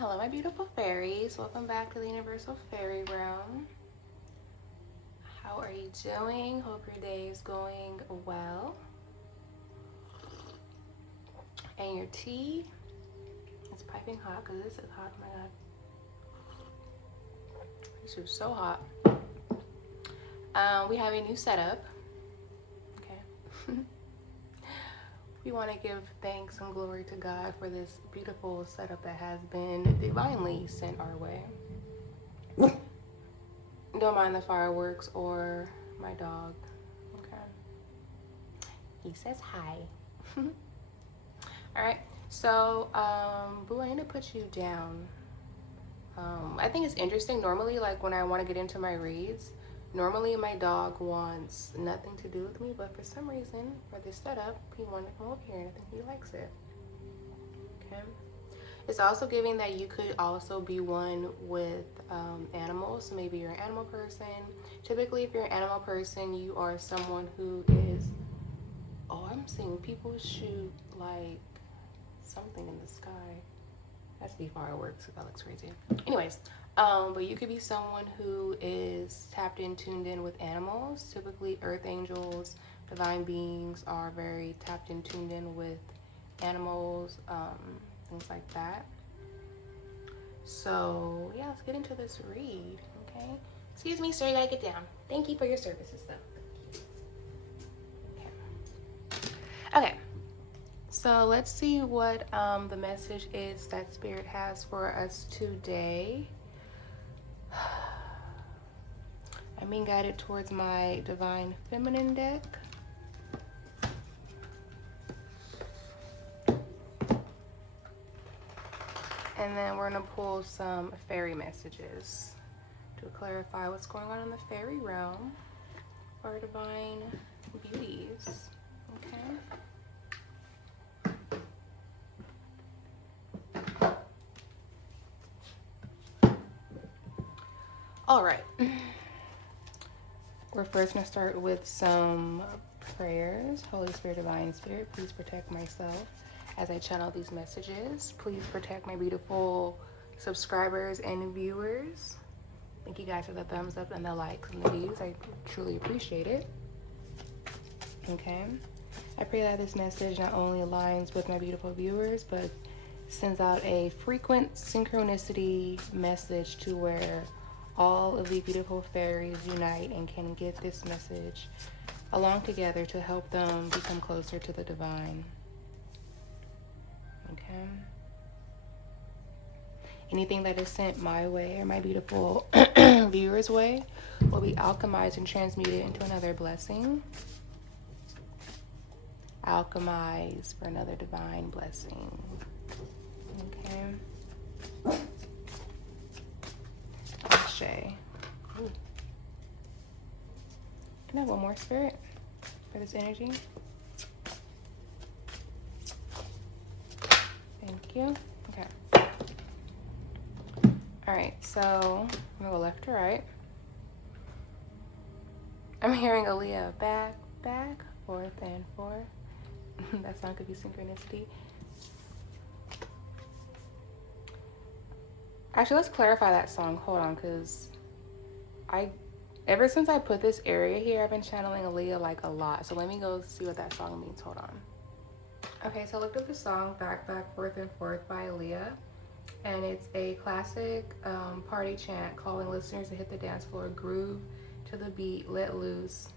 Hello, my beautiful fairies. Welcome back to the Universal Fairy Realm. How are you doing? Hope your day is going well. And your tea is piping hot because this is hot. Oh my god. This is so hot. We have a new setup. Okay. We want to give thanks and glory to God for this beautiful setup that has been divinely sent our way. Don't mind the fireworks or my dog. Okay. He says hi. All right. So, Boo, I need to put you down. I think it's interesting. Normally, like when I want to get into my reads, normally my dog wants nothing to do with me, but for some reason, for this setup, he wanted to come over here, and I think he likes it. Okay. It's also giving that you could also be one with animals. So maybe you're an animal person. Typically, if you're an animal person, you are someone who is, oh, I'm seeing people shoot like something in the sky. That's be fireworks. That looks crazy. Anyways, but you could be someone who is tapped in, tuned in with animals. Typically, earth angels, divine beings are very tapped in, tuned in with animals, things like that. So yeah, let's get into this read. Okay. Excuse me, sir. You gotta get down. Thank you for your services, though. Okay. So let's see what the message is that Spirit has for us today. I'm being guided towards my Divine Feminine deck. And then we're going to pull some fairy messages to clarify what's going on in the fairy realm for divine beauties. Okay. All right. We're first going to start with some prayers. Holy Spirit, Divine Spirit, please protect myself as I channel these messages. Please protect my beautiful subscribers and viewers. Thank you guys for the thumbs up and the likes and the views. I truly appreciate it. Okay. I pray that this message not only aligns with my beautiful viewers, but sends out a frequent synchronicity message to where all of the beautiful fairies unite and can get this message along together to help them become closer to the divine. Okay. Anything that is sent my way or my beautiful viewers' way will be alchemized and transmuted into another blessing. Alchemize for another divine blessing. Okay. Ashe. Ooh. Can I have one more, Spirit, for this energy? Thank you. Okay. All right, so I'm gonna go left to right. I'm hearing Aaliyah back, forth, and forth. That song could be synchronicity. Actually, let's clarify that song. Hold on, because ever since I put this area here, I've been channeling Aaliyah like a lot. So let me go see what that song means. Hold on. Okay, so I looked up the song Back, Forth, and Forth by Aaliyah. And it's a classic party chant calling listeners to hit the dance floor, groove to the beat, let loose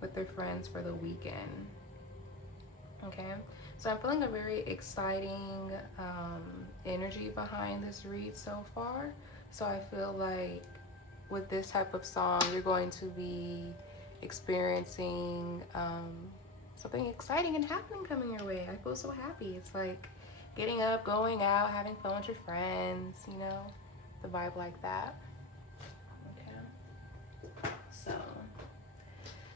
with their friends for the weekend. Okay, so I'm feeling a very exciting energy behind this read so far. So I feel like with this type of song, you're going to be experiencing something exciting and happening coming your way. I feel so happy. It's like getting up, going out, having fun with your friends, you know, the vibe like that. Okay. So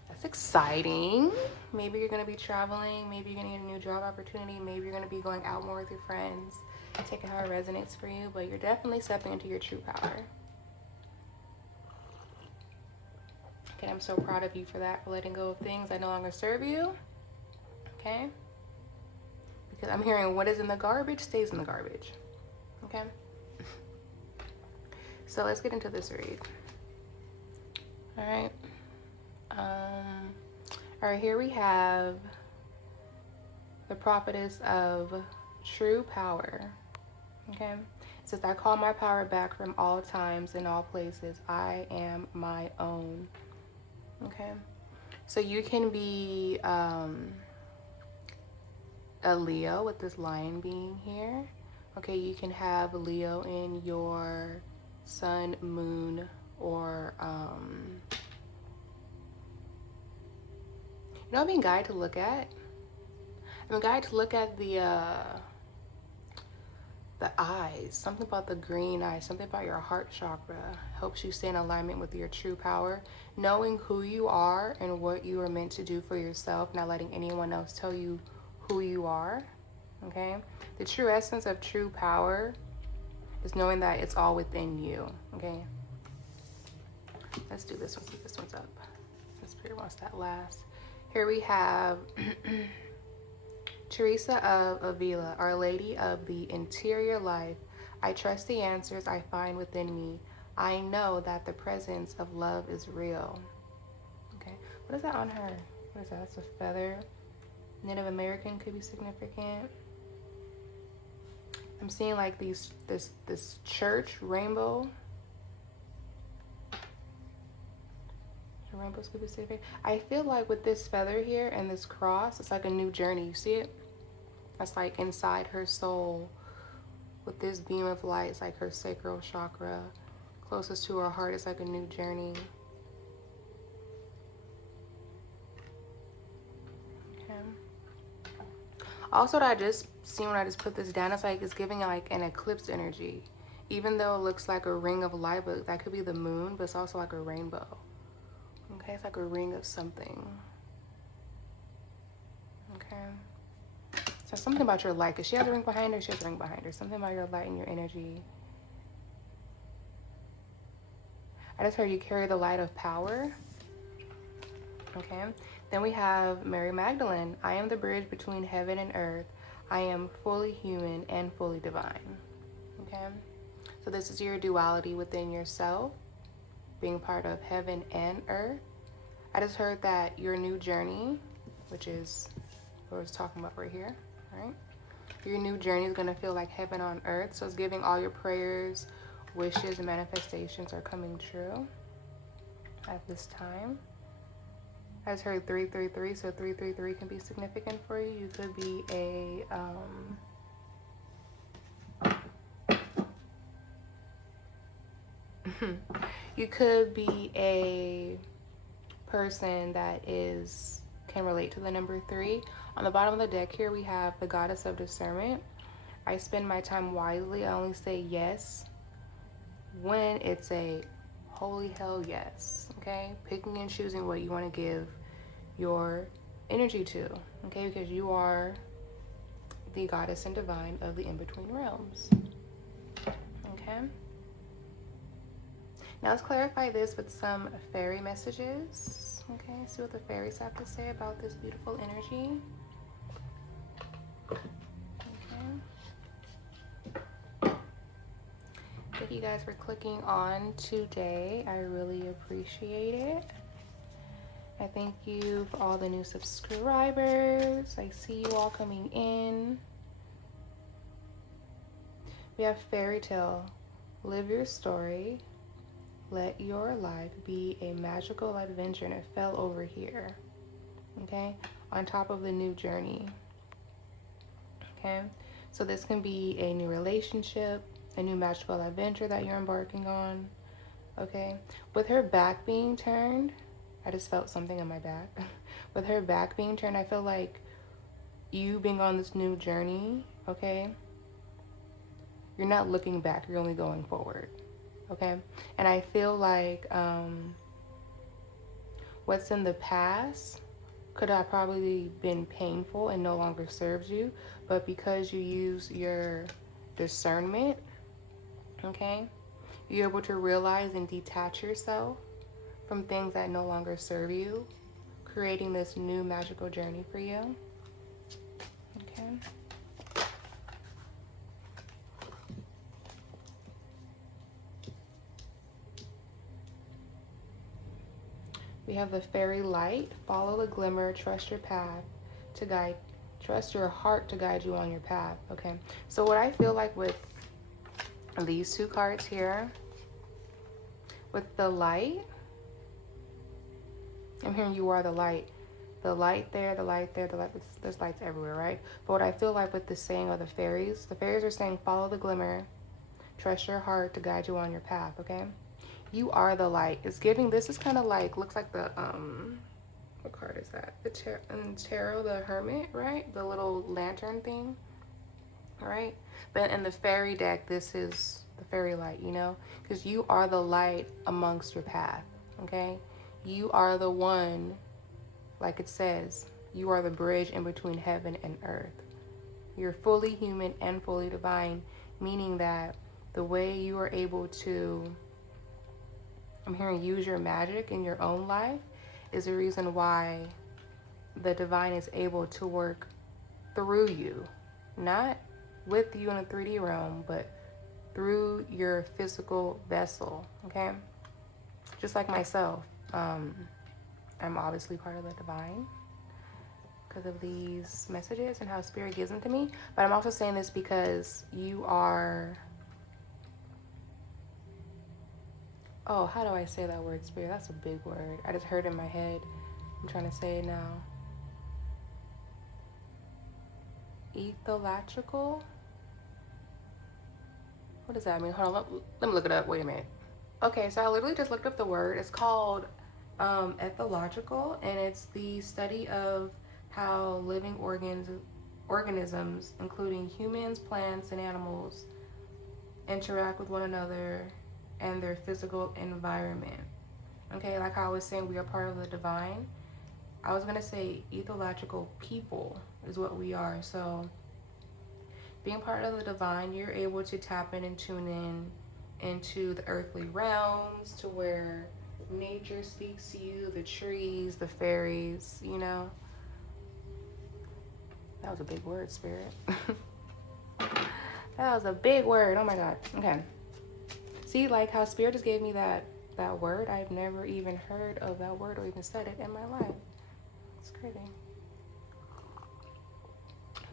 that's exciting. Maybe you're going to be traveling. Maybe you're going to get a new job opportunity. Maybe you're going to be going out more with your friends. Take it how it resonates for you, but you're definitely stepping into your true power. Okay, I'm so proud of you for that, for letting go of things that no longer serve you. Okay? Because I'm hearing what is in the garbage stays in the garbage. Okay? So let's get into this read. All right. All right, here we have the prophetess of true power. Okay. It says, I call my power back from all times and all places. I am my own. Okay. So you can be a Leo with this lion being here. Okay, you can have Leo in your sun, moon, or you know, I've been guided to look at. I'm guided to look at the eyes. Something about the green eyes. Something about your heart chakra helps you stay in alignment with your true power. Knowing who you are and what you are meant to do for yourself, not letting anyone else tell you who you are. Okay, the true essence of true power is knowing that it's all within you. Okay, let's do this one. See if this one's up. This spirit wants that last. Here we have Teresa of Avila, Our Lady of the Interior Life. I trust the answers I find within me. I know that the presence of love is real. Okay, what is that on her? What is that? That's a feather. Native American could be significant. I'm seeing like this church rainbow. The rainbows could be significant. I feel like with this feather here and this cross, it's like a new journey. You see it? That's like inside her soul. With this beam of light, it's like her sacral chakra. Closest to her heart, it's like a new journey. Okay. Also, what I just seen when I just put this down, it's like it's giving like an eclipse energy. Even though it looks like a ring of light, but that could be the moon, but it's also like a rainbow. Okay, it's like a ring of something. Okay. So something about your light, because she has a ring behind her, she has a ring behind her. Something about your light and your energy. I just heard you carry the light of power. Okay. Then we have Mary Magdalene. I am the bridge between heaven and earth. I am fully human and fully divine. Okay. So this is your duality within yourself, being part of heaven and earth. I just heard that your new journey, which is what I was talking about right here, right? Your new journey is going to feel like heaven on earth. So it's giving all your prayers, wishes, and manifestations are coming true at this time. I just heard 333, so 333 can be significant for you. You could be a you could be a person that can relate to the number 3. On the bottom of the deck here, we have the goddess of discernment. I spend my time wisely. I only say yes when it's a holy hell yes. Okay, picking and choosing what you want to give your energy to. Okay, because you are the goddess and divine of the in-between realms. Okay. Now let's clarify this with some fairy messages. Okay, see what the fairies have to say about this beautiful energy. Okay. Thank you guys for clicking on today. I really appreciate it. I thank you for all the new subscribers. I see you all coming in. We have fairy tale. Live your story. Let your life be a magical adventure, and it fell over here. Okay, on top of the new journey. Okay, so this can be a new relationship, a new magical adventure that you're embarking on. Okay, with her back being turned, I just felt something in my back. With her back being turned, I feel like you being on this new journey, okay, you're not looking back, you're only going forward. Okay, and I feel like what's in the past could have probably been painful and no longer serves you, but because you use your discernment, okay, you're able to realize and detach yourself from things that no longer serve you, creating this new magical journey for you. Okay. We have the fairy light. Follow the glimmer. Trust your path to guide. Trust your heart to guide you on your path. Okay. So what I feel like with these two cards here, with the light, I'm hearing you are the light. The light there, the light there, the light. There's lights everywhere, right? But what I feel like with the saying of the fairies are saying, follow the glimmer. Trust your heart to guide you on your path. Okay. You are the light. It's giving. This is kind of like, looks like the what card is that? The tarot, the hermit, right? The little lantern thing, right? But in the fairy deck, this is the fairy light, you know, because you are the light amongst your path. Okay, you are the one, like it says, you are the bridge in between heaven and earth. You're fully human and fully divine, meaning that the way you are able to, I'm hearing, use your magic in your own life is the reason why the divine is able to work through you, not with you in the 3D realm, but through your physical vessel. Okay, just like myself, I'm obviously part of the divine because of these messages and how spirit gives them to me, but I'm also saying this because you are, oh, how do I say that word, spirit? That's a big word. I just heard it in my head. I'm trying to say it now. Ethological? What does that mean? Hold on, let me look it up. Wait a minute. Okay, so I literally just looked up the word. It's called ethological, and it's the study of how living organisms, including humans, plants, and animals, interact with one another and their physical environment. Okay, like how I was saying, we are part of the divine. I was gonna say ethological people is what we are. So being part of the divine, you're able to tap in and tune in into the earthly realms, to where nature speaks to you, the trees, the fairies, you know. That was a big word, spirit. That was a big word. Oh my God. Okay. See, like how spirit just gave me that word. I've never even heard of that word or even said it in my life. It's crazy.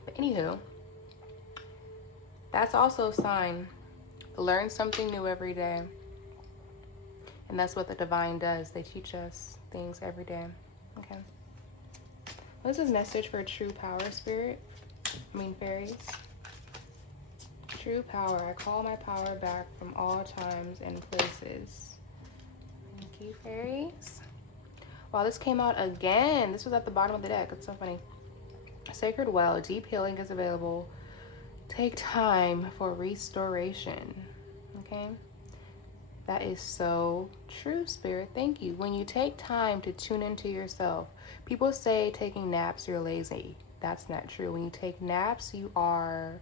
But anywho, that's also a sign. Learn something new every day. And that's what the divine does. They teach us things every day. Okay. What is this message for true power, spirit? Fairies. True power. I call my power back from all times and places. Thank you, fairies. Wow, this came out again. This was at the bottom of the deck. It's so funny. Sacred well. Deep healing is available. Take time for restoration. Okay. That is so true, spirit. Thank you. When you take time to tune into yourself, people say taking naps, you're lazy. That's not true. When you take naps, you are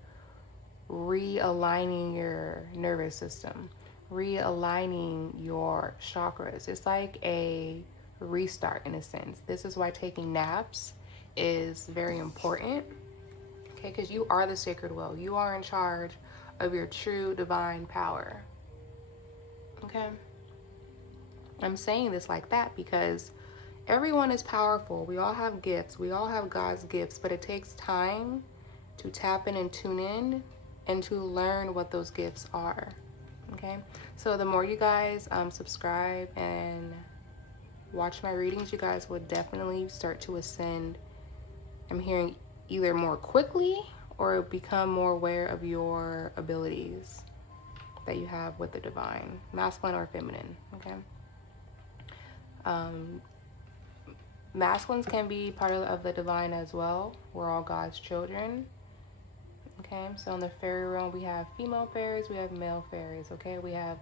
realigning your nervous system, realigning your chakras. It's like a restart in a sense. This is why taking naps is very important. Okay, because you are the sacred well. You are in charge of your true divine power. Okay, I'm saying this like that because everyone is powerful. We all have gifts. We all have God's gifts, but it takes time to tap in and tune in and to learn what those gifts are. Okay, so the more you guys subscribe and watch my readings, you guys will definitely start to ascend. I'm hearing either more quickly or become more aware of your abilities that you have with the divine, masculine or feminine. Okay. Masculines can be part of the divine as well. We're all God's children. Okay, so in the fairy realm, we have female fairies, we have male fairies. Okay, we have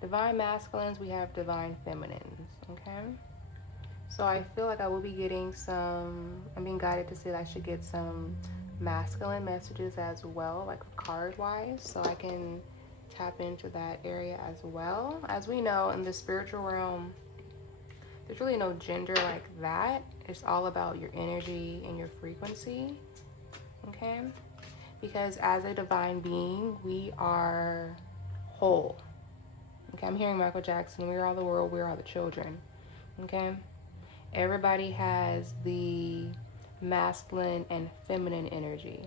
divine masculines, we have divine feminines. Okay, so I feel like I will be getting I'm being guided to say that I should get some masculine messages as well, like card wise, so I can tap into that area as well. As we know, in the spiritual realm, there's really no gender like that. It's all about your energy and your frequency. Okay, because as a divine being, we are whole. Okay, I'm hearing Michael Jackson, we are the world, we are the children. Okay, Everybody has the masculine and feminine energy.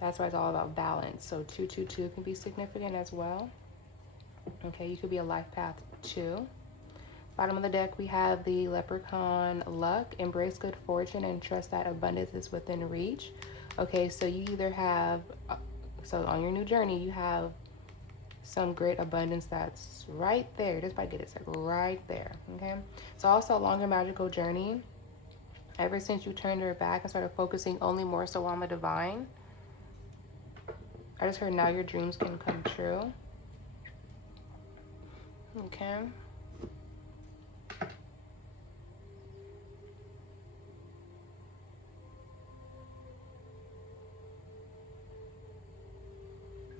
That's why it's all about balance. So 222 can be significant as well. Okay, you could be a life path 2. Bottom of the deck, we have the Leprechaun Luck. Embrace good fortune and trust that abundance is within reach. Okay, so you either have, so on your new journey, you have some great abundance that's right there. Just by get it, like right there. Okay, so also along your magical journey, ever since you turned your back and started focusing only more so on the divine, I just heard now your dreams can come true. Okay.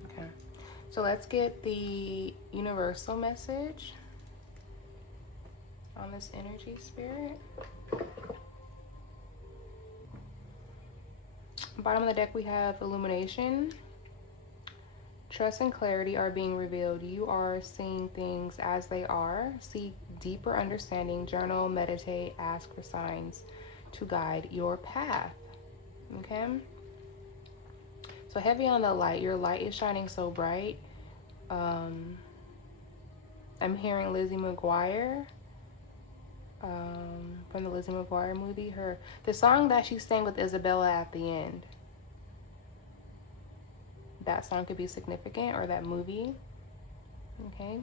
Okay. So let's get the universal message on this energy, spirit. Bottom of the deck, we have illumination. Trust and clarity are being revealed. You are seeing things as they are. Seek deeper understanding. Journal, meditate, ask for signs to guide your path. Okay? So heavy on the light. Your light is shining so bright. I'm hearing Lizzie McGuire from the Lizzie McGuire movie. The song that she sang with Isabella at the end. That song could be significant, or that movie. Okay,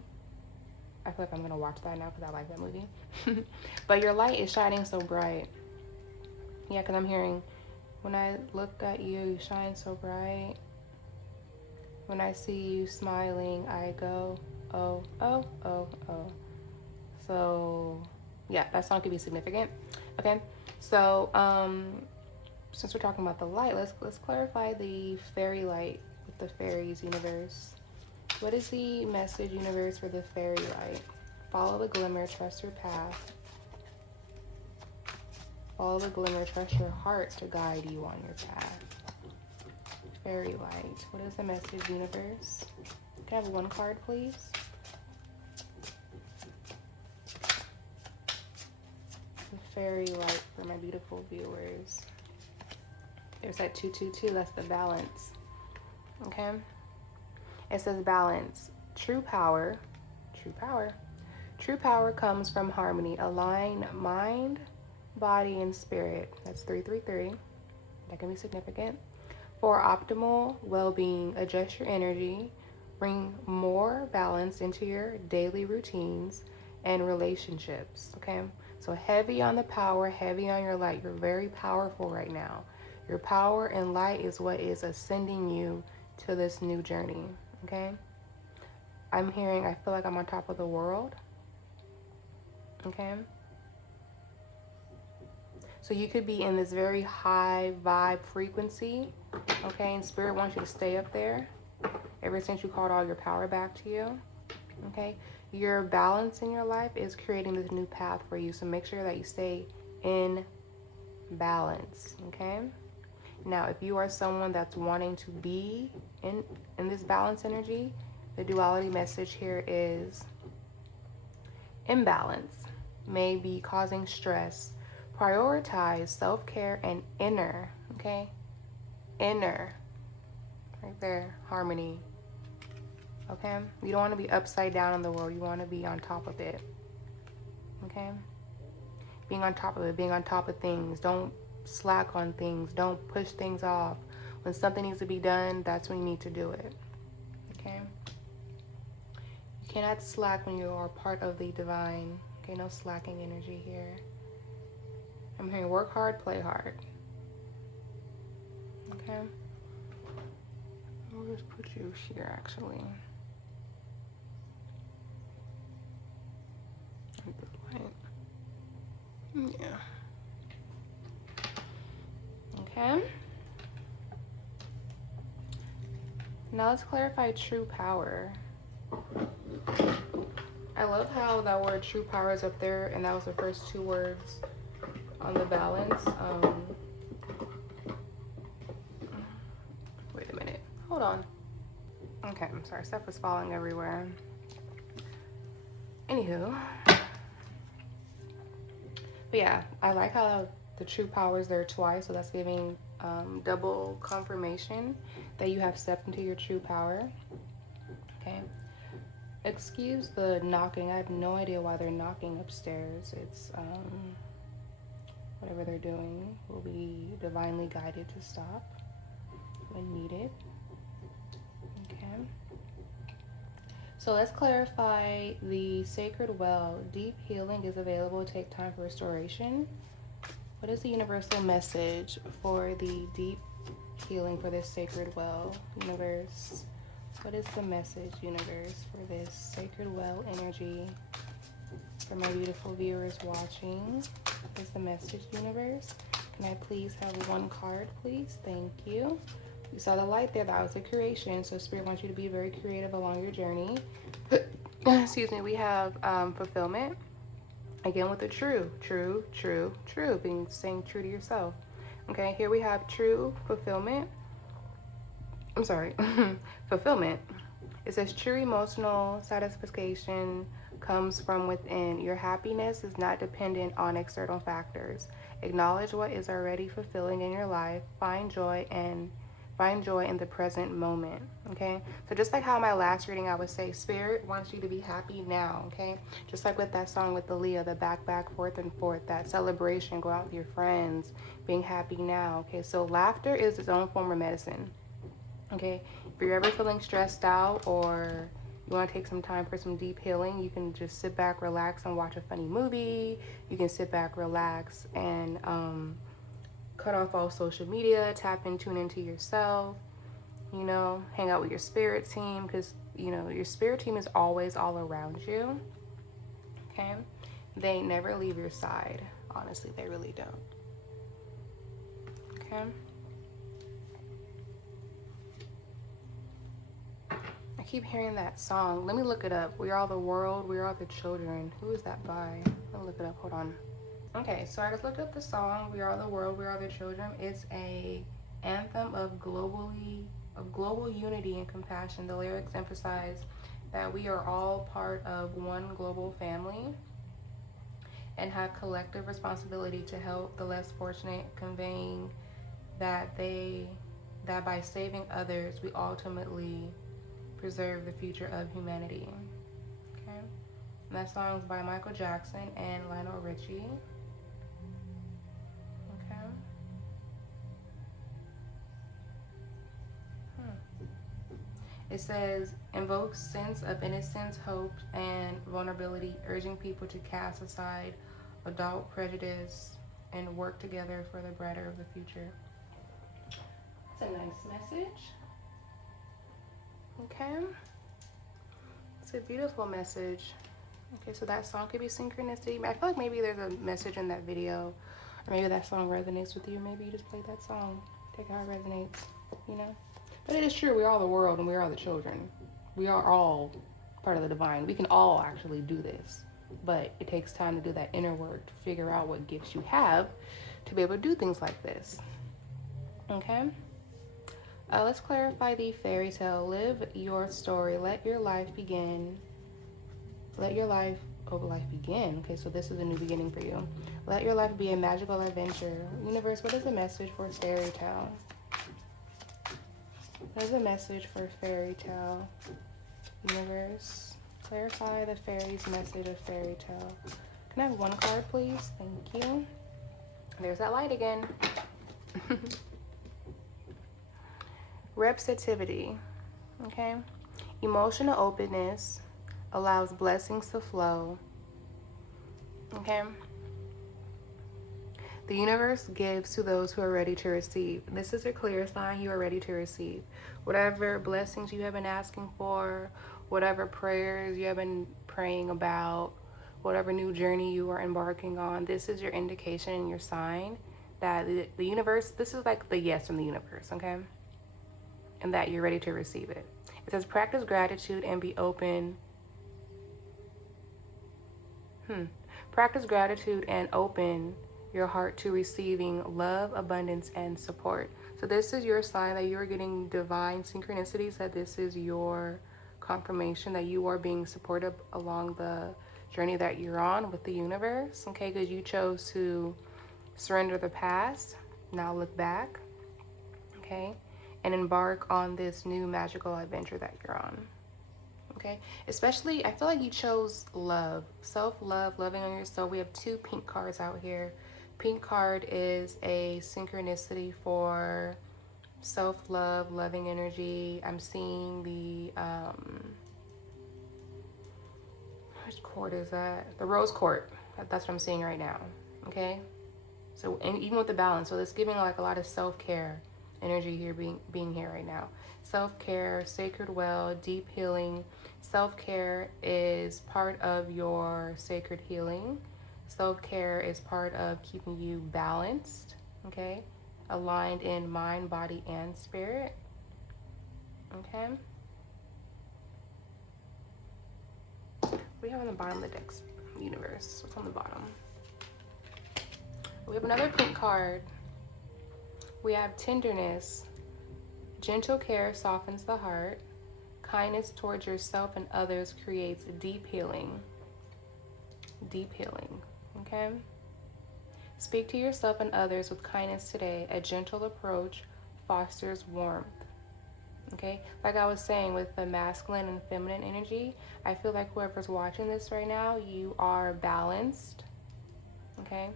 I feel like I'm gonna watch that now because I like that movie. But your light is shining so bright. Yeah, because I'm hearing, when I look at you, you shine so bright. When I see you smiling, I go, oh, oh, oh, oh. So yeah, that song could be significant. Okay, so since we're talking about the light, let's clarify the fairy light with the fairies universe. What is the message, universe, for the fairy light? Follow the glimmer, trust your path. Follow the glimmer, trust your heart to guide you on your path. Fairy light. What is the message, universe? Can I have one card, please? The fairy light for my beautiful viewers. There's that 222, that's the balance. Okay? It says balance. True power comes from harmony. Align mind, body, and spirit. That's 333. That can be significant. For optimal well-being, adjust your energy. Bring more balance into your daily routines and relationships. Okay? So heavy on the power, heavy on your light. You're very powerful right now. Your power and light is what is ascending you to this new journey, okay? I'm hearing, I feel like I'm on top of the world, okay? So you could be in this very high vibe frequency, okay? And Spirit wants you to stay up there ever since you called all your power back to you, okay? Your balance in your life is creating this new path for you, so make sure that you stay in balance, okay? Now, if you are someone that's wanting to be in this balance energy, the duality message here is imbalance may be causing stress. Prioritize self-care and inner, okay? Inner, right there, harmony, okay? You don't want to be upside down in the world. You want to be on top of it, okay? Being on top of it, being on top of things. Don't slack on things. Don't push things off. When something needs to be done, that's when you need to do it. Okay? You cannot slack when you are part of the divine. Okay, no slacking energy here. I'm hearing work hard, play hard. Okay? We'll just put you here, actually. Yeah. Okay. Now let's clarify true power. I love how that word true power is up there, and that was the first 2 words on the balance. Wait a minute. Hold on. Okay, I'm sorry. Stuff is falling everywhere. Anywho. But yeah, I like how the true power is there twice, so that's giving double confirmation that you have stepped into your true power. Okay. Excuse the knocking. I have no idea why they're knocking upstairs. It's whatever they're doing will be divinely guided to stop when needed. Okay. So let's clarify the sacred well. Deep healing is available. Take time for restoration. What is the universal message for the deep healing for this sacred well, universe? What is the message, universe, for this sacred well energy for my beautiful viewers watching? What is the message, universe? Can I please have one card, please? Thank you. You saw the light there. That was a creation. So Spirit wants you to be very creative along your journey. Excuse me. We have fulfillment. Again with the true, being staying true to yourself. Okay, here we have true fulfillment. I'm sorry, fulfillment. It says true emotional satisfaction comes from within. Your happiness is not dependent on external factors. Acknowledge what is already fulfilling in your life. Find joy in the present moment. Okay, so just like how my last reading I would say Spirit wants you to be happy now. Okay, just like with that song with the Leah, the back forth and forth, that celebration, go out with your friends, being happy now. Okay, so laughter is its own form of medicine. Okay, if you're ever feeling stressed out or you want to take some time for some deep healing, you can just sit back, relax, and watch a funny movie. You can sit back, relax, and cut off all social media, tap and tune into yourself, you know, hang out with your spirit team, because, you know, your spirit team is always all around you, okay? They never leave your side. Honestly, they really don't, okay? I keep hearing that song. Let me look it up. We are the world, we are the children. Who is that by? Let me look it up. Hold on. Okay, so I just looked up the song "We Are the World, We Are the Children." It's a anthem of global unity and compassion. The lyrics emphasize that we are all part of one global family and have collective responsibility to help the less fortunate, conveying that by saving others, we ultimately preserve the future of humanity. Okay, and that song is by Michael Jackson and Lionel Richie. It says, invokes sense of innocence, hope, and vulnerability, urging people to cast aside adult prejudice and work together for the brighter of the future. That's a nice message. Okay. It's a beautiful message. Okay, so that song could be synchronicity. I feel like maybe there's a message in that video, or maybe that song resonates with you. Maybe you just play that song, take how it resonates, you know? But it is true, we are the world and we are the children. We are all part of the divine. We can all actually do this. But it takes time to do that inner work, to figure out what gifts you have to be able to do things like this. Okay? Let's clarify the fairy tale. Live your story. Let your life begin. Life begin. Okay, so this is a new beginning for you. Let your life be a magical adventure. Universe, what is the message for fairy tale? There's a message for fairy tale. Universe, clarify the fairy's message of fairy tale. Can I have one card, please? Thank you. There's that light again. Receptivity. Okay. Emotional openness allows blessings to flow. Okay. The universe gives to those who are ready to receive. This is a clear sign you are ready to receive. Whatever blessings you have been asking for, whatever prayers you have been praying about, whatever new journey you are embarking on, this is your indication and your sign that the universe, this is like the yes from the universe, okay? And that you're ready to receive it. It says practice gratitude and be open. Practice gratitude and open your heart to receiving love, abundance, and support. So this is your sign that you are getting divine synchronicities, that this is your confirmation that you are being supported along the journey that you're on with the universe, okay? Because you chose to surrender the past, now look back, okay? And embark on this new magical adventure that you're on, okay? Especially, I feel like you chose love, self-love, loving on yourself. We have 2 pink cards out here. Pink card is a synchronicity for self-love, loving energy. I'm seeing the which court is that? The rose court. That's what I'm seeing right now. Okay. So, and even with the balance, so it's giving like a lot of self-care energy here, being here right now. Self-care, sacred well, deep healing. Self-care is part of your sacred healing. Self-care is part of keeping you balanced, okay? Aligned in mind, body, and spirit, okay? What do we have on the bottom of the deck's universe? What's on the bottom? We have another pink card. We have tenderness. Gentle care softens the heart. Kindness towards yourself and others creates deep healing. Deep healing, okay? Speak to yourself and others with kindness today. A gentle approach fosters warmth, okay? Like I was saying with the masculine and feminine energy, I feel like whoever's watching this right now, you are balanced, okay?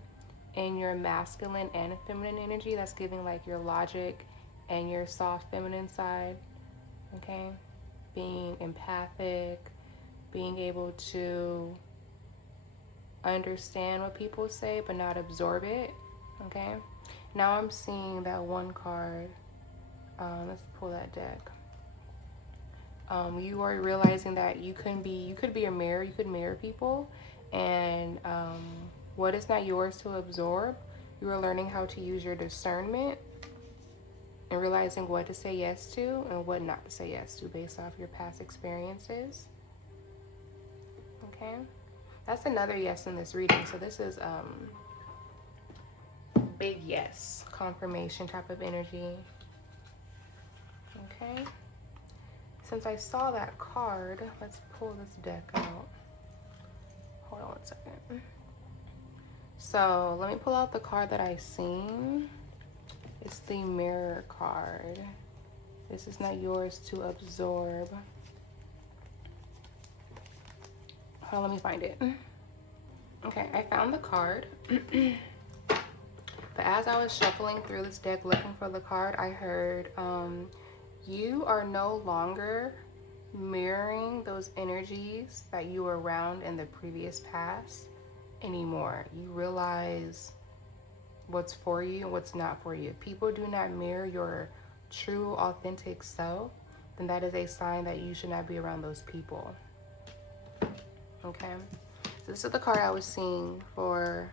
In your masculine and feminine energy, that's giving like your logic and your soft feminine side, okay? Being empathic, being able to understand what people say but not absorb it, okay? Now I'm seeing that one card. Let's pull that deck. You are realizing that you could be a mirror. You could mirror people, and what is not yours to absorb, you are learning how to use your discernment and realizing what to say yes to and what not to say yes to based off your past experiences, okay? That's another yes in this reading. So this is big yes, confirmation type of energy, okay? Since I saw that card, let's pull this deck out. Hold on one second. So let me pull out the card that I seen. It's the mirror card. This is not yours to absorb. Hold on, let me find it. Okay, I found the card. But as I was shuffling through this deck looking for the card, I heard you are no longer mirroring those energies that you were around in the previous past anymore. You realize what's for you and what's not for you. If people do not mirror your true, authentic self, then that is a sign that you should not be around those people. Okay? So this is the card I was seeing for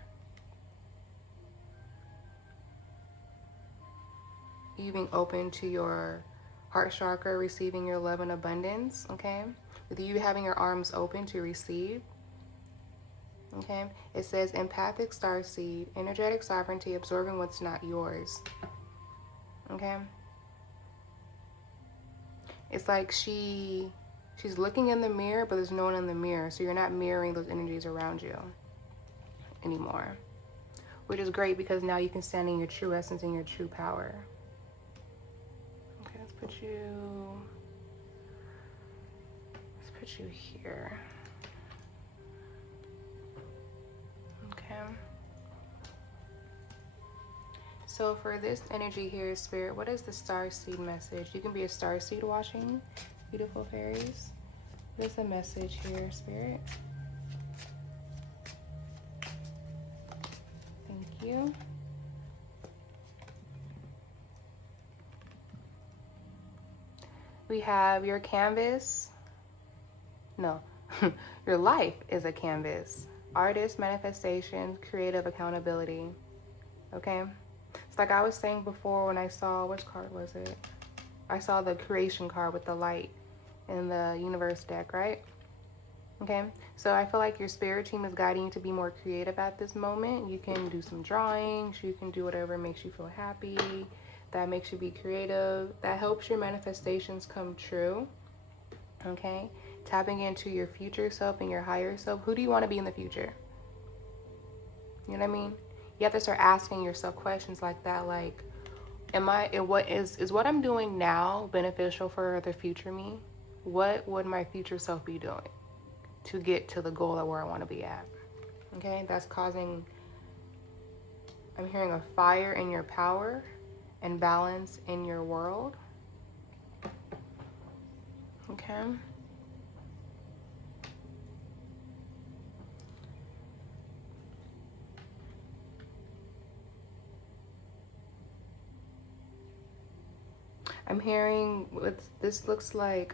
you being open to your heart chakra, receiving your love and abundance, okay? With you having your arms open to receive, okay? It says empathic starseed, energetic sovereignty, absorbing what's not yours, okay? It's like she's looking in the mirror, but there's no one in the mirror, so you're not mirroring those energies around you anymore, which is great because now you can stand in your true essence and your true power. Okay, let's put you here. Okay. So for this energy here, Spirit, what is the starseed message? You can be a starseed watching, beautiful fairies. What is the message here, Spirit? Thank you. We have your canvas. No, your life is a canvas. Artist, manifestation, creative accountability. Okay? It's like I was saying before when I saw, which card was it? I saw the creation card with the light in the universe deck, right? Okay? So I feel like your spirit team is guiding you to be more creative at this moment. You can do some drawings. You can do whatever makes you feel happy. That makes you be creative. That helps your manifestations come true. Okay? tapping into your future self and your higher self. Who do you want to be in the future? You know what I mean? You have to start asking yourself questions like that, like, what is what I'm doing now beneficial for the future me? What would my future self be doing to get to the goal of where I want to be at? Okay, that's causing, I'm hearing a fire in your power and balance in your world. Okay. I'm hearing this looks like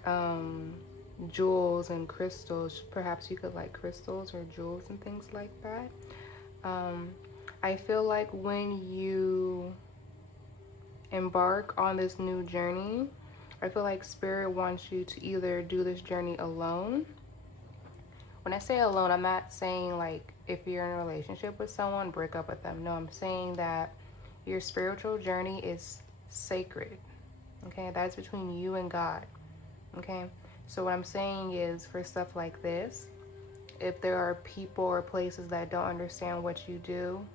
jewels and crystals. Perhaps you could like crystals or jewels and things like that. I feel like when you embark on this new journey, I feel like Spirit wants you to either do this journey alone. When I say alone, I'm not saying like if you're in a relationship with someone, break up with them. No, I'm saying that your spiritual journey is sacred. Okay, that's between you and God. Okay, so what I'm saying is for stuff like this, if there are people or places that don't understand what you do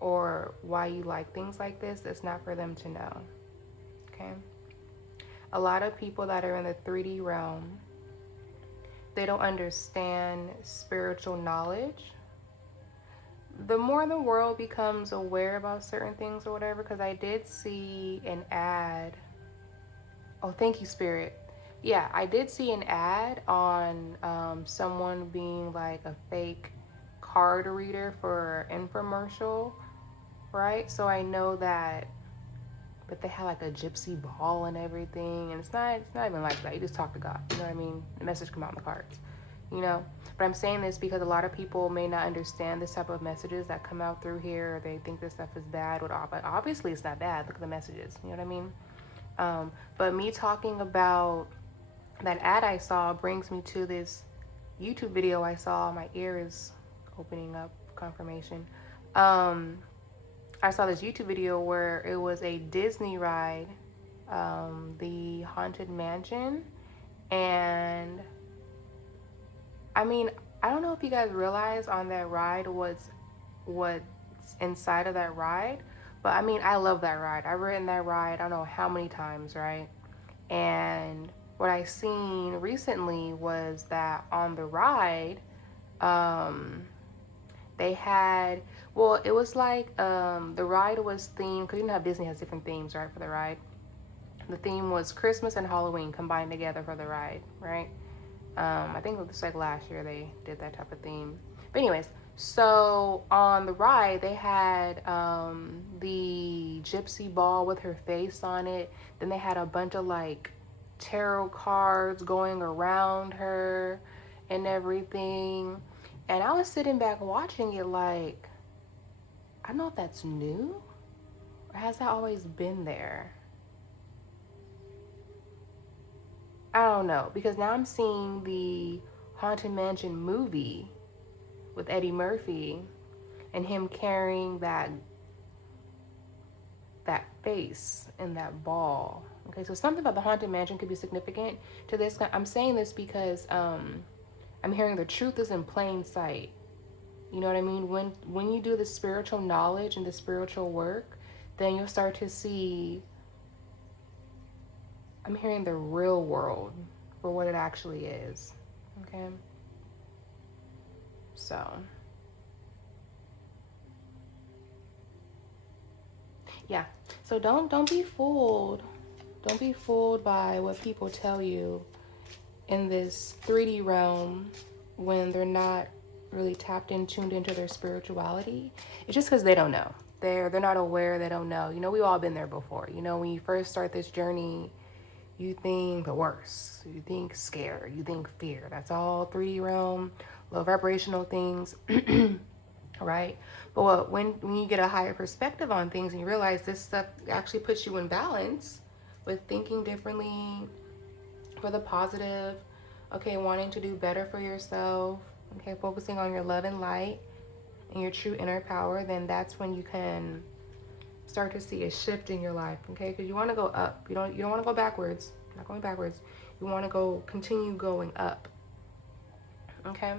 or why you like things like this, it's not for them to know. Okay, a lot of people that are in the 3D realm, they don't understand spiritual knowledge. The more the world becomes aware about certain things or whatever, because I did see an ad. Oh, thank you, Spirit. Yeah, I did see an ad on someone being like a fake card reader for infomercial, right? So I know that, but they have like a gypsy ball and everything, and it's not even like that. You just talk to God, you know what I mean? The message come out in the cards, you know. But I'm saying this because a lot of people may not understand this type of messages that come out through here, or they think this stuff is bad. But obviously, it's not bad. Look at the messages, you know what I mean? But me talking about that ad I saw brings me to this YouTube video I saw. My ear is opening up, confirmation. I saw this YouTube video where it was a Disney ride, the Haunted Mansion. And I mean, I don't know if you guys realize on that ride what's inside of that ride. But I mean, I love that ride. I've ridden that ride, I don't know how many times, right? And what I seen recently was that on the ride, they had, well, it was like the ride was themed, because you know how Disney has different themes, right, for the ride. The theme was Christmas and Halloween combined together for the ride, right? I think it was like last year they did that type of theme. But anyways, so on the ride they had the gypsy ball with her face on it. Then they had a bunch of like tarot cards going around her and everything. And I was sitting back watching it like, I don't know if that's new or has that always been there? I don't know, because now I'm seeing the Haunted Mansion movie with Eddie Murphy and him carrying that face and that ball. Okay, so something about the Haunted Mansion could be significant to this. I'm saying this because I'm hearing the truth is in plain sight. You know what I mean? When you do the spiritual knowledge and the spiritual work, then you'll start to see, I'm hearing the real world for what it actually is. Okay? So, yeah. So don't be fooled. Don't be fooled by what people tell you in this 3D realm when they're not really tapped in, tuned into their spirituality. It's just because they don't know. They're not aware, they don't know. You know, we've all been there before. You know, when you first start this journey, you think the worst. You think scared. You think fear. That's all 3D realm, low vibrational things, right? But when you get a higher perspective on things and you realize this stuff actually puts you in balance with thinking differently for the positive, okay, wanting to do better for yourself, okay, focusing on your love and light and your true inner power, then that's when you can start to see a shift in your life, okay? Because you want to go up. You don't want to go backwards. You're not going backwards. You want to continue going up. Okay.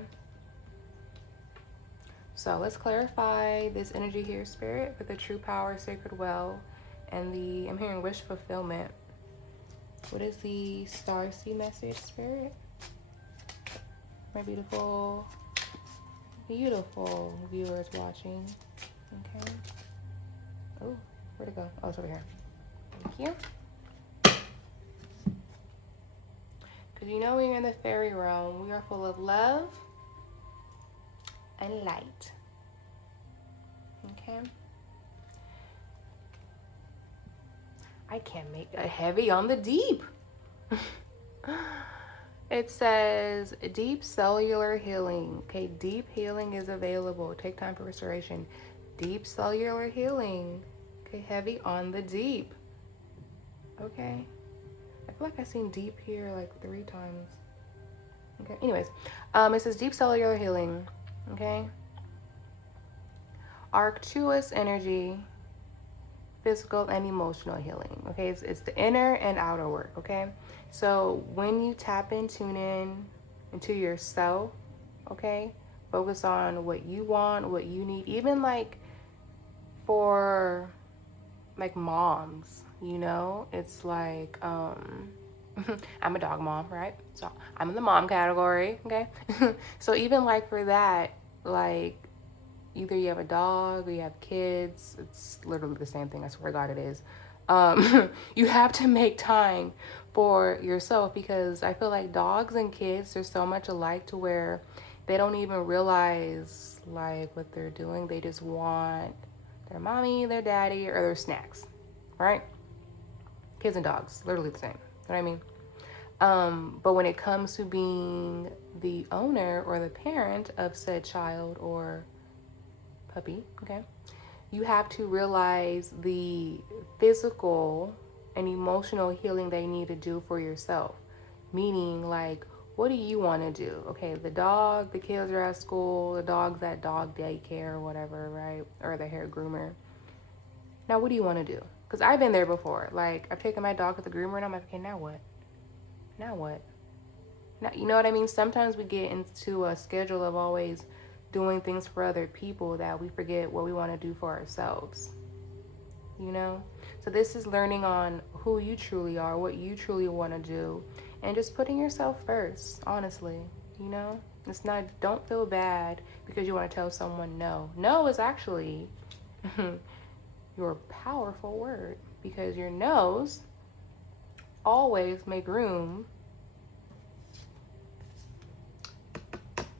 So let's clarify this energy here, Spirit, with the true power, sacred well, and I'm hearing wish fulfillment. What is the star sea message, Spirit? My beautiful, beautiful viewers watching. Okay. Oh, where'd it go? Oh, it's over here. Thank you. Because you know when you're in the fairy realm, we are full of love and light. Okay. I can't make a heavy on the deep. It says deep cellular healing. Okay, deep healing is available. Take time for restoration. Deep cellular healing. Okay, heavy on the deep. Okay. I feel like I've seen deep here like 3 times. Okay, anyways. It says deep cellular healing. Okay. Arcturus energy. Physical and emotional healing. Okay, it's the inner and outer work. Okay, so when you tap and tune in into yourself, okay, focus on what you want, what you need, even like for like moms, you know, it's like I'm a dog mom, right? So I'm in the mom category. Okay. So even like for that, like either you have a dog or you have kids, it's literally the same thing. I swear to God it is. You have to make time for yourself, because I feel like dogs and kids, they're so much alike to where they don't even realize like what they're doing. They just want their mommy, their daddy, or their snacks, right? Kids and dogs, literally the same. You know what I mean? But when it comes to being the owner or the parent of said child or puppy, okay, you have to realize the physical and emotional healing that you need to do for yourself. Meaning, like, what do you want to do? Okay, the kids are at school, the dog's at dog daycare or whatever, right? Or the hair groomer. Now, what do you want to do? Because I've been there before. Like, I've taken my dog to the groomer and I'm like, okay, now what? Now what? Now, you know what I mean? Sometimes we get into a schedule of always doing things for other people that we forget what we want to do for ourselves, you know? So this is learning on who you truly are, what you truly want to do, and just putting yourself first, honestly, you know? It's not, don't feel bad because you want to tell someone no. No is actually your powerful word, because your no's always make room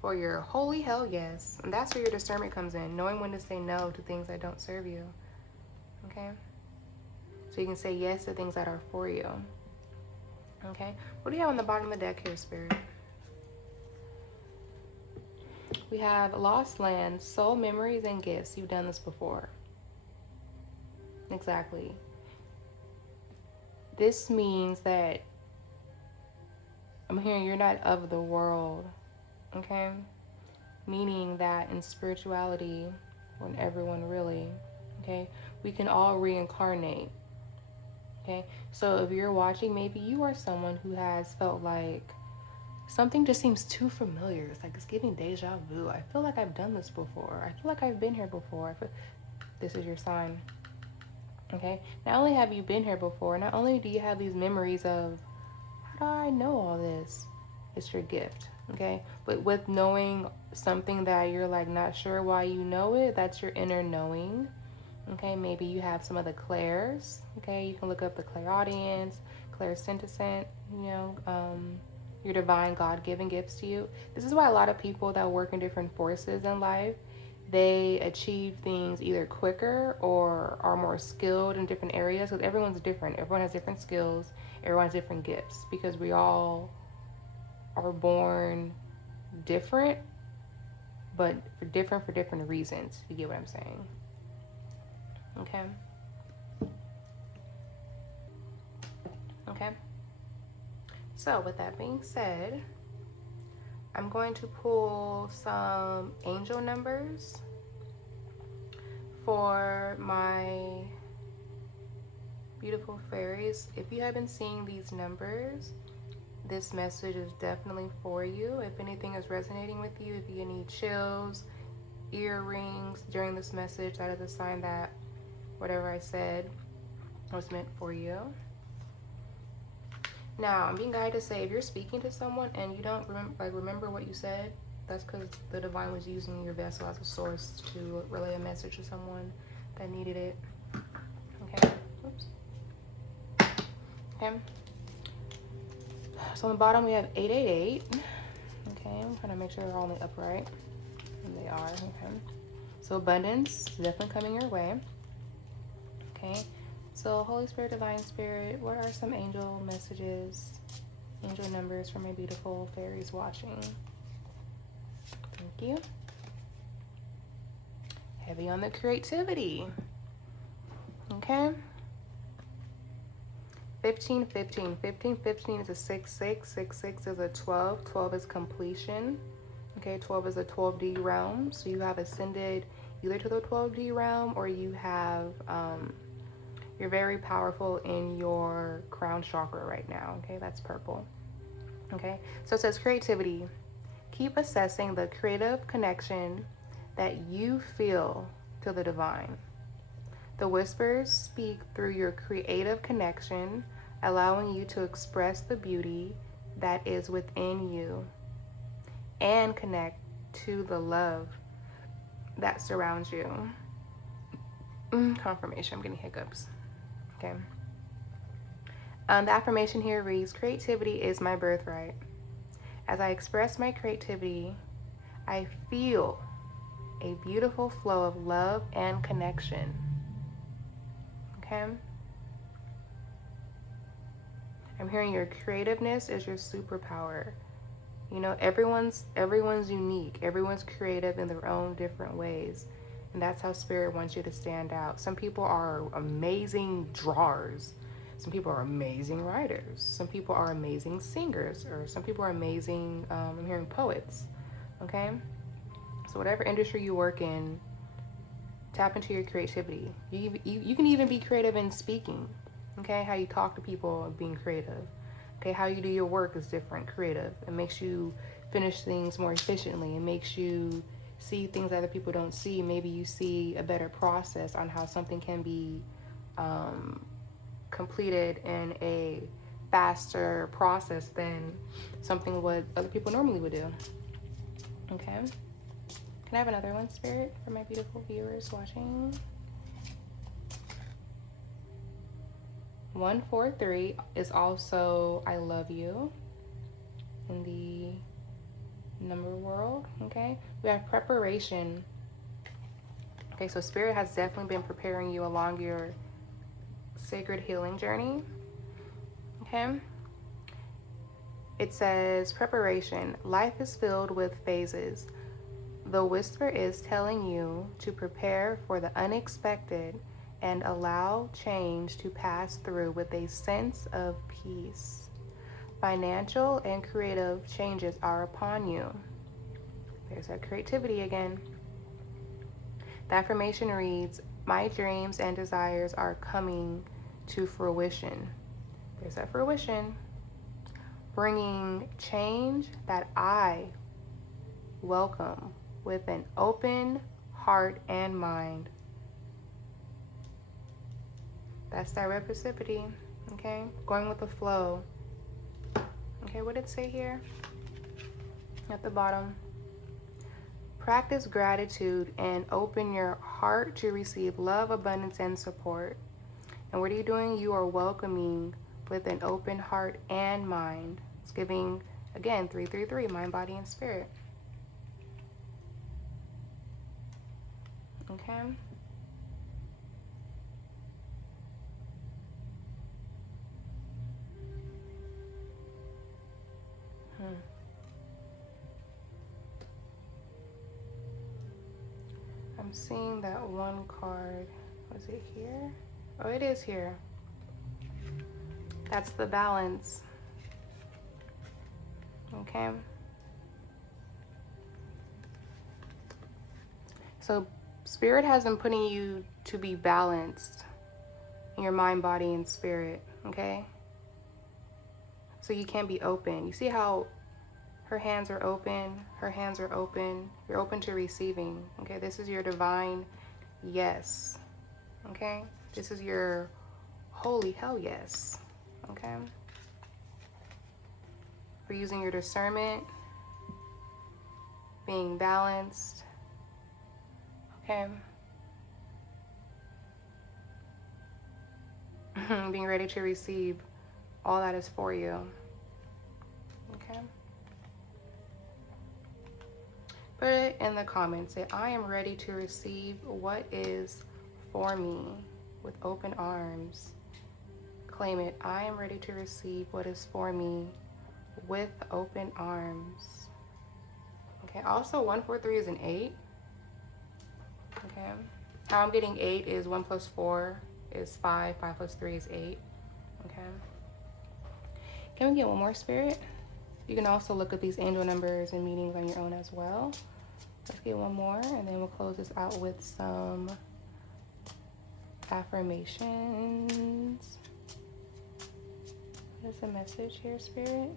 for your holy hell yes. And that's where your discernment comes in, knowing when to say no to things that don't serve you. Okay? So you can say yes to things that are for you. Okay? What do you have on the bottom of the deck here, Spirit? We have lost land, soul memories, and gifts. You've done this before. Exactly. This means that I'm hearing you're not of the world. Okay? Meaning that in spirituality, when everyone really, okay, we can all reincarnate. Okay, so if you're watching, maybe you are someone who has felt like something just seems too familiar. It's like it's giving deja vu. I feel like I've done this before. I feel like I've been here before. This is your sign. Okay, not only have you been here before, not only do you have these memories of how do I know all this, it's your gift. Okay, but with knowing something that you're like not sure why you know it, that's your inner knowing. Okay, maybe you have some of the clairs. Okay, you can look up the clairaudience, clairsentient, you know, your divine God-given gifts to you. This is why a lot of people that work in different forces in life, they achieve things either quicker or are more skilled in different areas, because everyone's different. Everyone has different skills. Everyone has different gifts, because we all are born different, but for different reasons. You get what I'm saying? Okay. Okay. So with that being said, I'm going to pull some angel numbers for my beautiful fairies. If you have been seeing these numbers, this message is definitely for you. If anything is resonating with you, if you need chills, earrings during this message, that is a sign that whatever I said was meant for you. Now, I'm being guided to say if you're speaking to someone and you don't remember what you said, that's because the divine was using your vessel as a source to relay a message to someone that needed it. Okay. Oops. Okay. So on the bottom we have 888. Okay, I'm trying to make sure they're all in the upright. And they are. Okay. So abundance is definitely coming your way. Okay. So Holy Spirit, Divine Spirit, what are some angel messages, angel numbers for my beautiful fairies watching? Thank you. Heavy on the creativity. Okay. 15, 15. 15, 15 is a 6, 6. 6, 6 is a 12. 12 is completion. Okay, 12 is a 12D realm. So you have ascended either to the 12D realm or you have, you're very powerful in your crown chakra right now. Okay, that's purple. Okay, so it says creativity. Keep assessing the creative connection that you feel to the divine. The whispers speak through your creative connection, allowing you to express the beauty that is within you and connect to the love that surrounds you. Confirmation, I'm getting hiccups. Okay. The affirmation here reads, creativity is my birthright. As I express my creativity, I feel a beautiful flow of love and connection. Okay? I'm hearing your creativeness is your superpower. You know, everyone's unique. Everyone's creative in their own different ways. And that's how Spirit wants you to stand out. Some people are amazing drawers. Some people are amazing writers. Some people are amazing singers. Or some people are amazing, I'm hearing poets. Okay? So whatever industry you work in, tap into your creativity. You can even be creative in speaking. Okay? How you talk to people and being creative. Okay? How you do your work is different, creative. It makes you finish things more efficiently. It makes you see things other people don't see. Maybe you see a better process on how something can be completed in a faster process than something what other people normally would do. Okay? Can I have another one, Spirit, for my beautiful viewers watching? 143 is also I love you in the number world. Okay, we have preparation. Okay, so Spirit has definitely been preparing you along your sacred healing journey. Okay, it says preparation. Life is filled with phases. The whisper is telling you to prepare for the unexpected and allow change to pass through with a sense of peace. Financial and creative changes are upon you. There's that creativity again. The affirmation reads, my dreams and desires are coming to fruition. There's that fruition. Bringing change that I welcome with an open heart and mind. That's that reciprocity, okay? Going with the flow. Okay, what did it say here? At the bottom. Practice gratitude and open your heart to receive love, abundance, and support. And what are you doing? You are welcoming with an open heart and mind. It's giving, again, 333, mind, body, and spirit. Okay? I'm seeing that one card. Was it here? Oh, it is here. That's the balance. Okay. So Spirit has been putting you to be balanced in your mind, body, and spirit. Okay. So you can be open. You see how her hands are open, her hands are open. You're open to receiving. Okay, this is your divine yes. Okay, this is your holy hell yes. Okay, for using your discernment, being balanced. Okay, being ready to receive all that is for you. Okay. Put it in the comments. Say, I am ready to receive what is for me with open arms. Claim it. I am ready to receive what is for me with open arms. Okay. Also, 143 is an 8. Okay. How I'm getting 8 is 1 plus 4 is 5. 5 plus 3 is 8. Okay. Can we get one more, Spirit? You can also look at these angel numbers and meanings on your own as well. Let's get one more, and then we'll close this out with some affirmations. What is the message here, Spirit?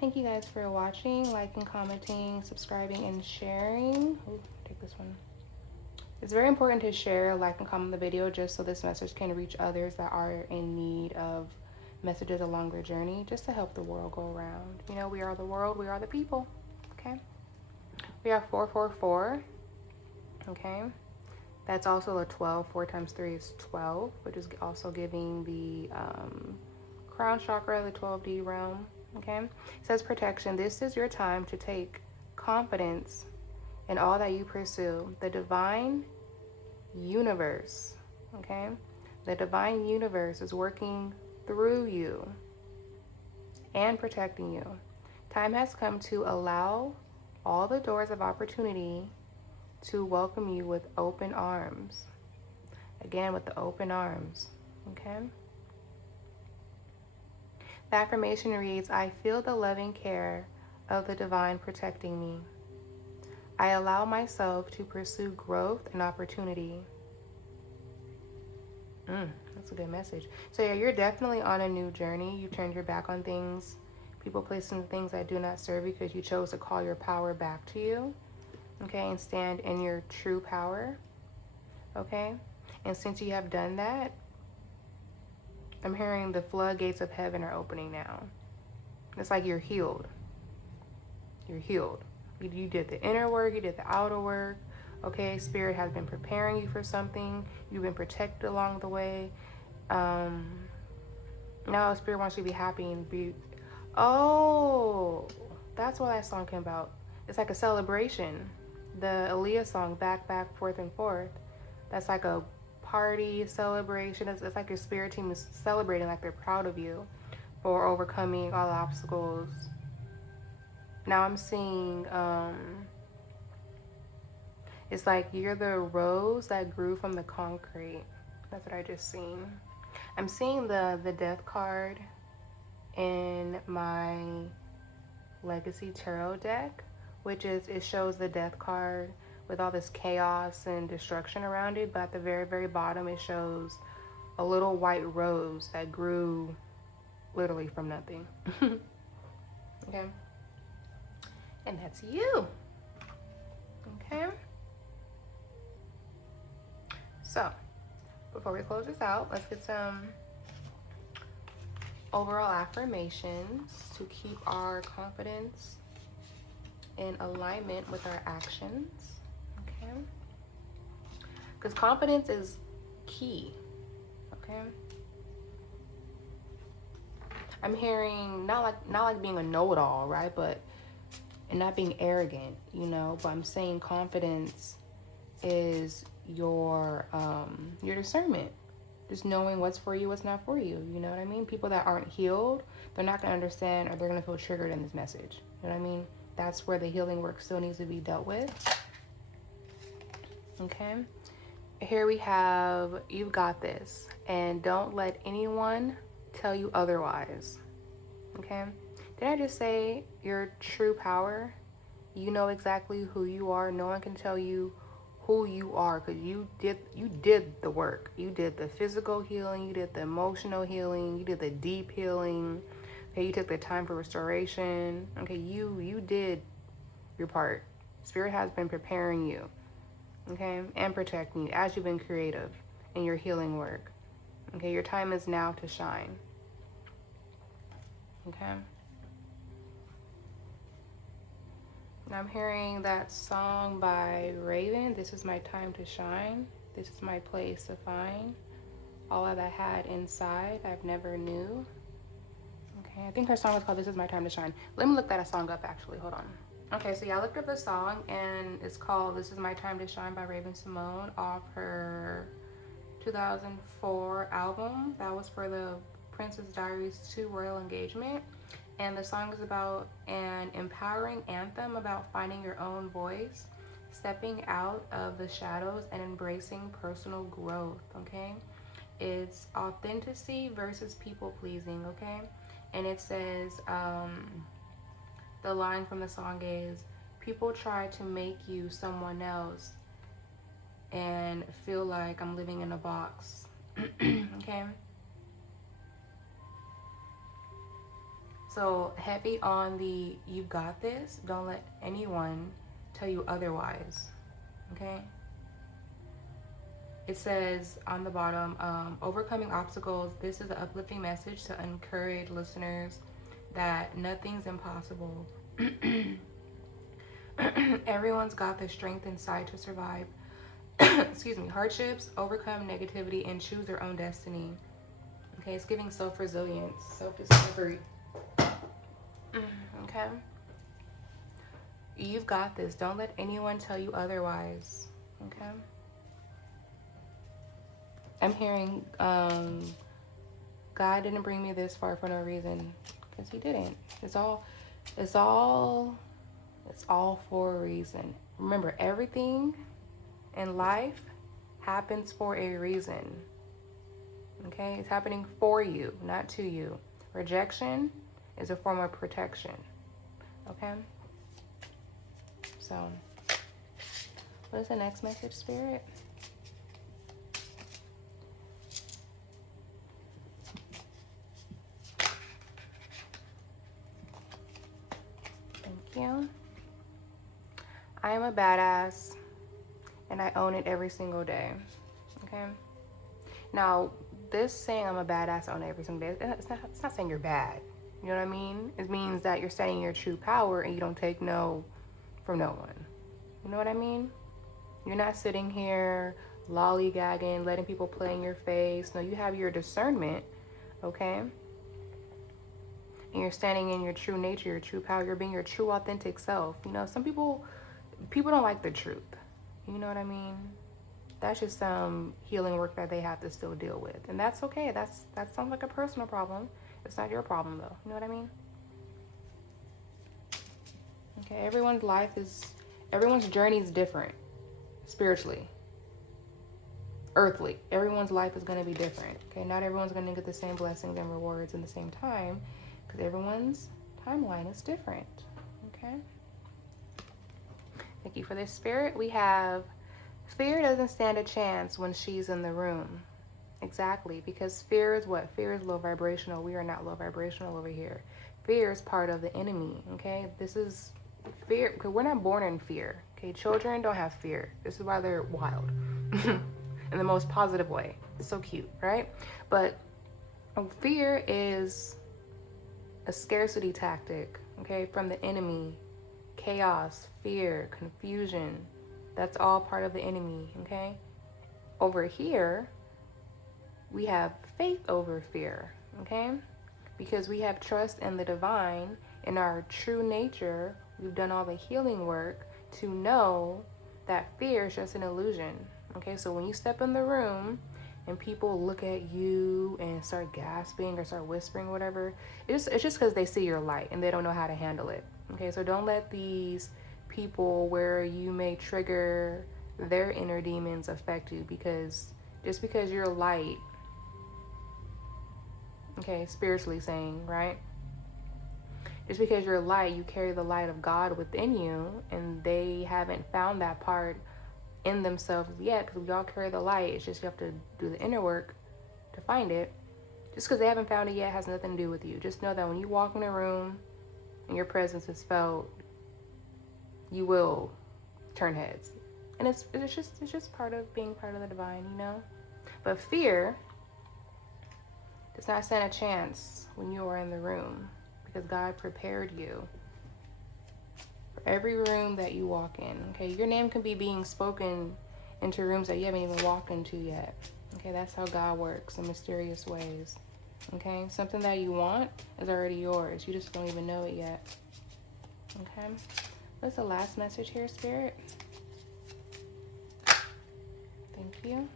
Thank you guys for watching, liking, commenting, subscribing, and sharing. Ooh, take this one. It's very important to share, like, and comment the video just so this message can reach others that are in need of messages along their journey, just to help the world go around. You know, we are the world, we are the people. Okay. We have 444. Okay. That's also a 12. 4 times 3 is 12, which is also giving the crown chakra, the 12D realm. Okay. It says protection. This is your time to take confidence in all that you pursue. The divine universe, okay? The divine universe is working through you and protecting you. Time has come to allow all the doors of opportunity to welcome you with open arms. Again, with the open arms, okay? The affirmation reads, I feel the loving care of the divine protecting me. I allow myself to pursue growth and opportunity. That's a good message. So yeah, you're definitely on a new journey. You turned your back on things, people, placing things that do not serve you because you chose to call your power back to you. Okay, and stand in your true power. Okay, and since you have done that, I'm hearing the floodgates of heaven are opening now. It's like you're healed. You're healed. You did the inner work, you did the outer work. Okay, Spirit has been preparing you for something. You've been protected along the way. Now Spirit wants you to be happy and be... Oh, that's what that song came about. It's like a celebration. The Aaliyah song, Back, Back, Forth, and Forth. That's like a party celebration. It's like your spirit team is celebrating, like they're proud of you for overcoming all the obstacles. Now I'm seeing, it's like you're the rose that grew from the concrete. That's what I just seen. I'm seeing the death card in my Legacy Tarot deck, which is, it shows the death card with all this chaos and destruction around it. But at the very, very bottom, it shows a little white rose that grew literally from nothing. Okay. And that's you. Okay. So, before we close this out, let's get some overall affirmations to keep our confidence in alignment with our actions. Okay. Because confidence is key. Okay. I'm hearing not like being a know-it-all, right? But and not being arrogant, you know, but I'm saying confidence is your discernment. Just knowing what's for you, what's not for you. You know what I mean? People that aren't healed, they're not going to understand, or they're going to feel triggered in this message. You know what I mean? That's where the healing work still needs to be dealt with. Okay. Here we have, you've got this. And don't let anyone tell you otherwise. Okay. Did I just say your true power? You know exactly who you are. No one can tell you who you are, because you did the work. You did the physical healing, you did the emotional healing, you did the deep healing. Okay, you took the time for restoration. Okay, you did your part. Spirit has been preparing you, okay, and protecting you as you've been creative in your healing work. Okay, your time is now to shine. Okay. And I'm hearing that song by Raven, This Is My Time to Shine. This is my place to find all that I had inside I've never knew. Okay, I think her song is called This Is My Time to Shine. Let me look that song up actually, hold on. Okay, so yeah, I looked up the song and it's called This Is My Time to Shine by Raven Simone off her 2004 album. That was for the Princess Diaries 2 Royal Engagement. And the song is about an empowering anthem about finding your own voice, stepping out of the shadows, and embracing personal growth, okay? It's authenticity versus people pleasing, okay? And it says, the line from the song is, people try to make you someone else and feel like I'm living in a box, okay? So heavy on the you got this, don't let anyone tell you otherwise, okay? It says on the bottom, overcoming obstacles. This is an uplifting message to encourage listeners that nothing's impossible. Everyone's got the strength inside to survive excuse me, hardships, overcome negativity, and choose their own destiny. Okay, it's giving self-resilience, self-discovery. Okay, you've got this. Don't let anyone tell you otherwise. Okay, I'm hearing God didn't bring me this far for no reason, because he didn't. It's all for a reason. Remember, everything in life happens for a reason. Okay, it's happening for you, not to you. Rejection is a form of protection. Okay, so what is the next message, Spirit? Thank you. I am a badass and I own it every single day. Okay, now this saying I'm a badass, I own it every single day, it's not saying you're bad. You know what I mean? It means that you're standing in your true power and you don't take no from no one. You know what I mean? You're not sitting here lollygagging, letting people play in your face. No, you have your discernment, okay? And you're standing in your true nature, your true power. You're being your true authentic self. You know, some people don't like the truth. You know what I mean? That's just some healing work that they have to still deal with. And that's okay. That sounds like a personal problem. It's not your problem though. You know what I mean? Okay, everyone's journey is different. Spiritually. Earthly. Everyone's life is going to be different. Okay, not everyone's going to get the same blessings and rewards in the same time, because everyone's timeline is different. Okay? Thank you for this, Spirit. We have fear doesn't stand a chance when she's in the room. Exactly, because fear is what? Fear is low vibrational. We are not low vibrational over here. Fear is part of the enemy, okay? This is fear, because we're not born in fear, okay? Children don't have fear. This is why they're wild in the most positive way. It's so cute, right? But fear is a scarcity tactic, okay, from the enemy. Chaos, fear, confusion, that's all part of the enemy, okay? Over here, we have faith over fear, okay? Because we have trust in the divine, in our true nature. We've done all the healing work to know that fear is just an illusion, okay? So when you step in the room and people look at you and start gasping or start whispering, whatever, it's just because they see your light and they don't know how to handle it, okay? So don't let these people where you may trigger their inner demons affect you, because just because you're light, okay, spiritually saying, right? Just because you're light, you carry the light of God within you, and they haven't found that part in themselves yet, because we all carry the light. It's just you have to do the inner work to find it. Just because they haven't found it yet has nothing to do with you. Just know that when you walk in a room and your presence is felt, you will turn heads. And it's just part of being part of the divine, you know? But fear does not stand a chance when you are in the room, because God prepared you for every room that you walk in. Okay, your name can be being spoken into rooms that you haven't even walked into yet. Okay, that's how God works in mysterious ways. Okay, something that you want is already yours. You just don't even know it yet. Okay, what's the last message here, Spirit? Thank you.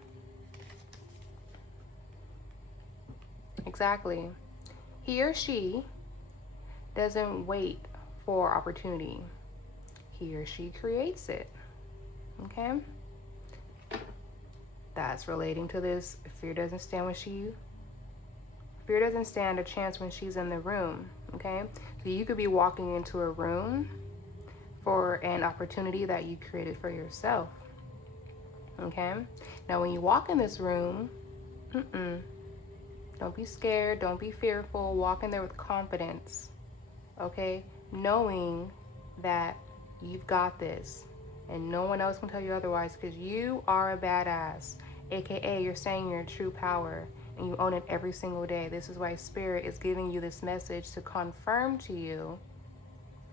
Exactly. He or she doesn't wait for opportunity. He or she creates it. Okay? That's relating to this. Fear doesn't stand a chance when she's in the room. Okay? So you could be walking into a room for an opportunity that you created for yourself. Okay? Now when you walk in this room, don't be scared, don't be fearful. Walk in there with confidence. Okay? Knowing that you've got this and no one else can tell you otherwise, because you are a badass, aka you're saying your true power and you own it every single day. This is why Spirit is giving you this message to confirm to you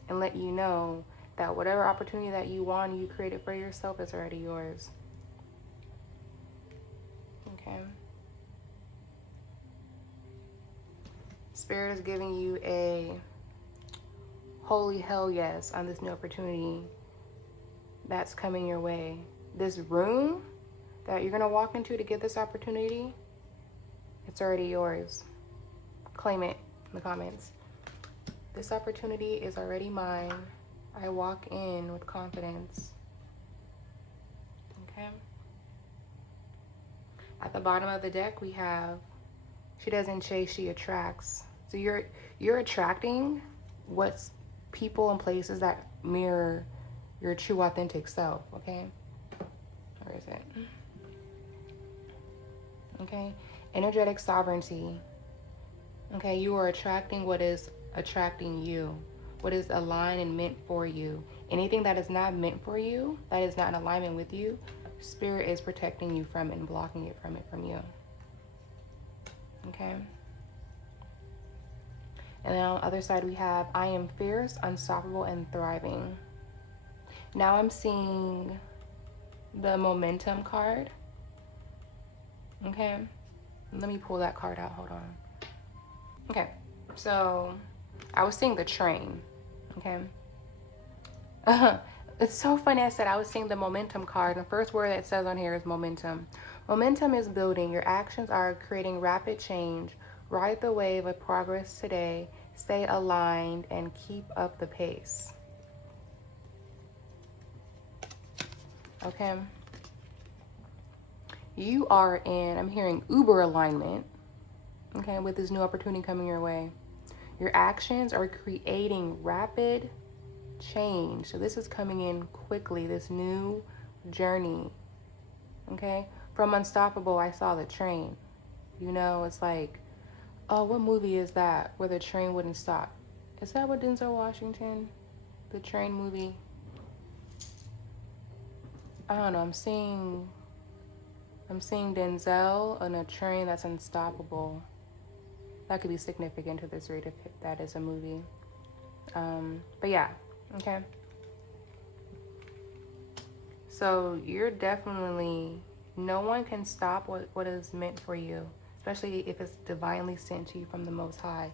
and let you know that whatever opportunity that you want, you created for yourself, is already yours. Okay? Spirit is giving you a holy hell yes on this new opportunity that's coming your way. This room that you're going to walk into to get this opportunity, it's already yours. Claim it in the comments. This opportunity is already mine. I walk in with confidence. Okay? At the bottom of the deck, we have, she doesn't chase, she attracts. So you're attracting what's people and places that mirror your true authentic self. Okay? Where is it? Okay? Energetic sovereignty. Okay, you are attracting what is attracting you, what is aligned and meant for you. Anything that is not meant for you, that is not in alignment with you, Spirit is protecting you from it and blocking it from you. Okay? And then on the other side we have, I am fierce, unstoppable, and thriving. Now I'm seeing the momentum card. Okay? Let me pull that card out, hold on. Okay, so I was seeing the train. Okay? It's so funny I said I was seeing the momentum card. The first word that says on here is momentum. Momentum is building. Your actions are creating rapid change. Ride the wave of progress today. Stay aligned and keep up the pace. Okay? You are in, I'm hearing uber alignment. Okay, with this new opportunity coming your way. Your actions are creating rapid change. So this is coming in quickly, this new journey. Okay? From unstoppable, I saw the train. You know, it's like, oh, what movie is that where the train wouldn't stop? Is that what Denzel Washington, the train movie? I don't know. I'm seeing Denzel on a train that's unstoppable. That could be significant to this read if that is a movie. But yeah, okay. So you're definitely, no one can stop what is meant for you, especially if it's divinely sent to you from the Most High.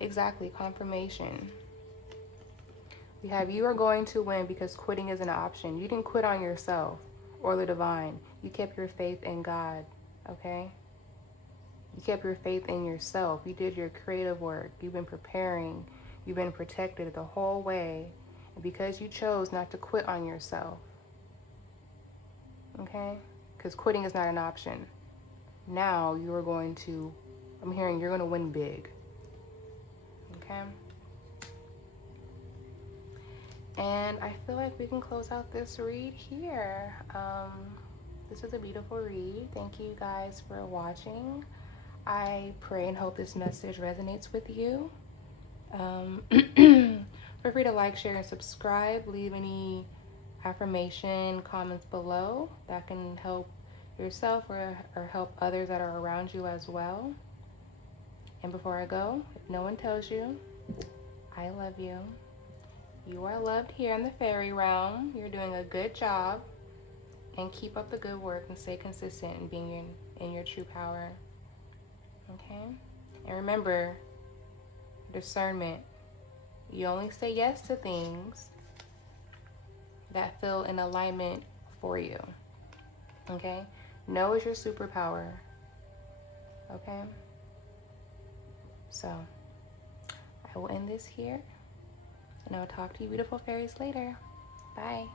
Exactly, confirmation. We have, you are going to win because quitting is an option. You didn't quit on yourself or the divine. You kept your faith in God, okay? You kept your faith in yourself. You did your creative work. You've been preparing. You've been protected the whole way. And because you chose not to quit on yourself, okay? Because quitting is not an option. Now you are going to, I'm hearing you're going to win big, okay? And I feel like we can close out this read here. This is a beautiful read. Thank you guys for watching. I pray and hope this message resonates with you. Feel free to like, share, and subscribe. Leave any affirmation comments below that can help yourself or help others that are around you as well. And before I go, if no one tells you, I love you. You are loved here in the fairy realm. You're doing a good job. And keep up the good work and stay consistent in being in your true power. Okay? And remember, discernment. You only say yes to things that feel in alignment for you. Okay? No is your superpower. Okay? So, I will end this here. And I will talk to you beautiful fairies later. Bye.